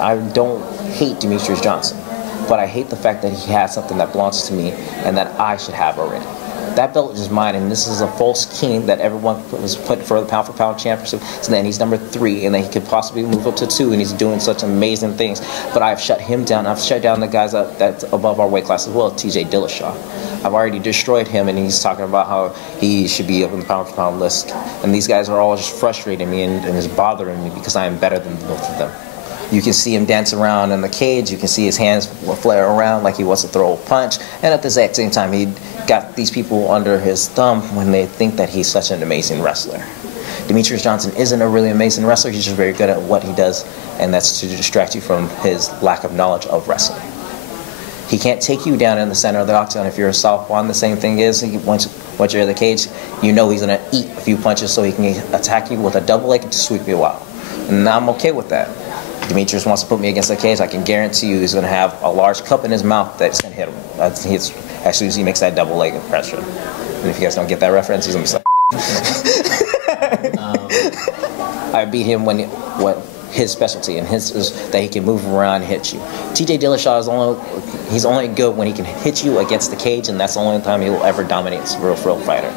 I don't hate Demetrious Johnson, but I hate the fact that he has something that belongs to me and that I should have already. That belt is mine, and this is a false king that everyone was put for the pound-for-pound championship. So then he's number 3, and then he could possibly move up to 2, and he's doing such amazing things. But I've shut him down. I've shut down the guys that's above our weight class as well, TJ Dillashaw. I've already destroyed him, and he's talking about how he should be up in the pound-for-pound list. And these guys are all just frustrating me and it's bothering me because I am better than both of them. You can see him dance around in the cage. You can see his hands flare around like he wants to throw a punch. And at the exact same time, he got these people under his thumb when they think that he's such an amazing wrestler. Demetrious Johnson isn't a really amazing wrestler. He's just very good at what he does, and that's to distract you from his lack of knowledge of wrestling. He can't take you down in the center of the octagon if you're a southpaw. And the same thing is, once you're in the cage, you know he's going to eat a few punches so he can attack you with a double leg to sweep you out. And I'm okay with that. Demetrious wants to put me against the cage, I can guarantee you he's going to have a large cup in his mouth that's going to hit him. As soon as he makes that double leg of pressure. And if you guys don't get that reference, he's going to be like, I beat him when his specialty, and his is that he can move around and hit you. TJ Dillashaw is only good when he can hit you against the cage, and that's the only time he will ever dominate a real fighter.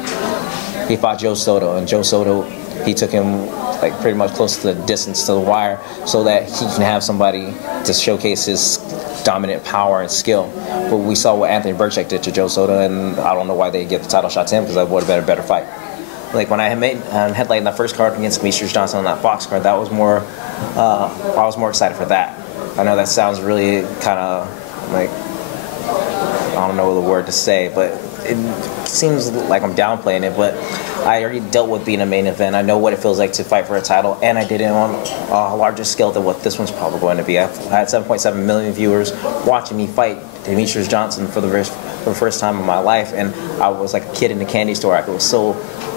He fought Joe Soto, and Joe Soto, he took him like pretty much close to the distance to the wire so that he can have somebody to showcase his dominant power and skill. But we saw what Anthony Burchak did to Joe Soto, and I don't know why they get the title shot to him, because that would have been a better fight. Like when I had made headline that first card against Demetrious Johnson on that Fox card, that was more. I was more excited for that. I know that sounds really kind of like, I don't know the word to say, but it seems like I'm downplaying it. But I already dealt with being a main event. I know what it feels like to fight for a title, and I did it on a larger scale than what this one's probably going to be. I had 7.7 million viewers watching me fight Demetrious Johnson for the first time in my life, and I was like a kid in a candy store. I was so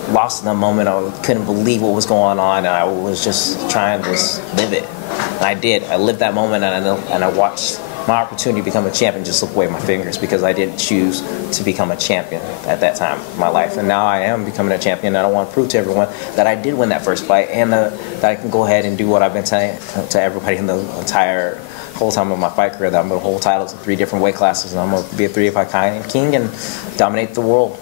lost in the moment. I couldn't believe what was going on, and I was just trying to just live it. And I did. I lived that moment, and I watched my opportunity to become a champion just slip away my fingers, because I didn't choose to become a champion at that time in my life. And now I am becoming a champion, and I want to prove to everyone that I did win that first fight, and that I can go ahead and do what I've been saying to everybody in the entire whole time of my fight career, that I'm going to hold titles in 3 different weight classes, and I'm going to be a 3-fight king and dominate the world.